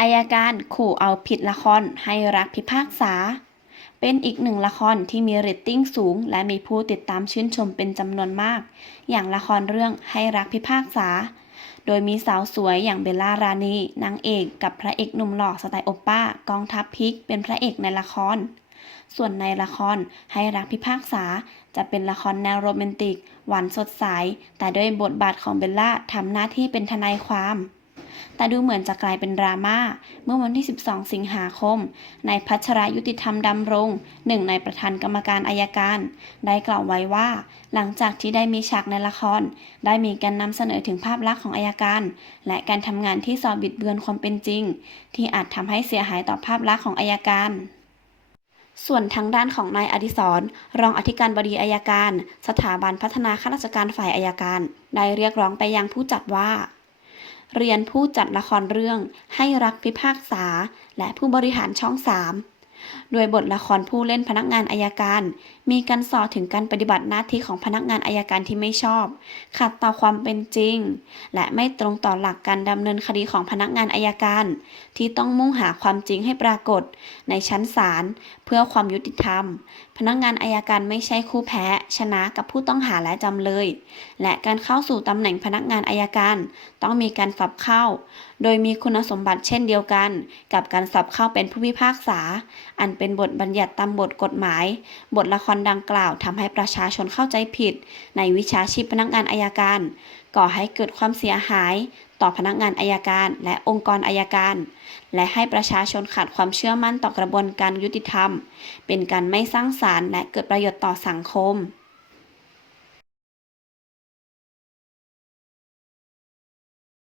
อายการขู่เอาผิดละครให้รักพิพากษา เป็นอีกหนึ่งละครที่มีเรตติ้งสูง และมีผู้ติดตามชื่นชมเป็นจำนวนมาก อย่างละครเรื่องให้รักพิพากษา โดยมีสาวสวยอย่างเบลล่ารานีนางเอกกับพระเอกหนุ่มหล่อสไตล์โอปป้ากองทัพพิกเป็นพระเอกในละคร ส่วนในละครให้รักพิพากษา จะเป็นละครแนวโรแมนติก หวานสดใสแต่ด้วยบทบาทของเบลล่าทำหน้าที่เป็นทนายความ แต่ดูเหมือนจะกลายเป็นดราม่า เมื่อวันที่ 12 สิงหาคม นายพัชรายุติธรรมดำรง หนึ่งในประธานกรรมการอายการ ได้กล่าวไว้ว่า หลังจากที่ได้มีฉากในละคร ได้มีการนำเสนอถึงภาพลักษณ์ของอายการ และการทำงานที่สอบบิดเบือนความเป็นจริง ที่อาจทำให้เสียหายต่อภาพลักษณ์ของอายการส่วนทางด้านของนายอดิศรรองอธิการบดีอายการ สถาบันพัฒนาข้าราชการฝ่ายอายการ ได้เรียกร้องไปยังผู้จัดว่า เรียนผู้จัดละครเรื่องให้รักพิพากษา และผู้บริหารช่องสามโดยบทละครผู้เล่นพนักงานอายการ มีการสอถึงการปฏิบัติหน้าที่ของพนักงานอายการที่ไม่ชอบ ขัดต่อความเป็นจริง และไม่ตรงต่อหลักการดำเนินคดีของพนักงานอายการ ที่ต้องมุ่งหาความจริงให้ปรากฏ ในชั้นศาลเพื่อความยุติธรรม พนักงานอายการไม่ใช่คู่แพ้ ชนะกับผู้ต้องหาและจำเลย และการเข้าสู่ตำแหน่งพนักงานอายการ ต้องมีการสอบเข้า โดยมีคุณสมบัติเช่นเดียวกัน กับการสอบเข้าเป็นผู้พิพากษา อันเป็นบทบัญญัติตามบทกฎหมาย บทละครดังกล่าวทำให้ประชาชนเข้าใจผิด ในวิชาชีพพนักงานอายการ ก่อให้เกิดความเสียหาย ต่อพนักงานอายการ และองค์กรอายการ และให้ประชาชนขาดความเชื่อมั่นต่อกระบวนการยุติธรรม เป็นการไม่สร้างสารรค์และเกิดประโยชน์ต่อสังคม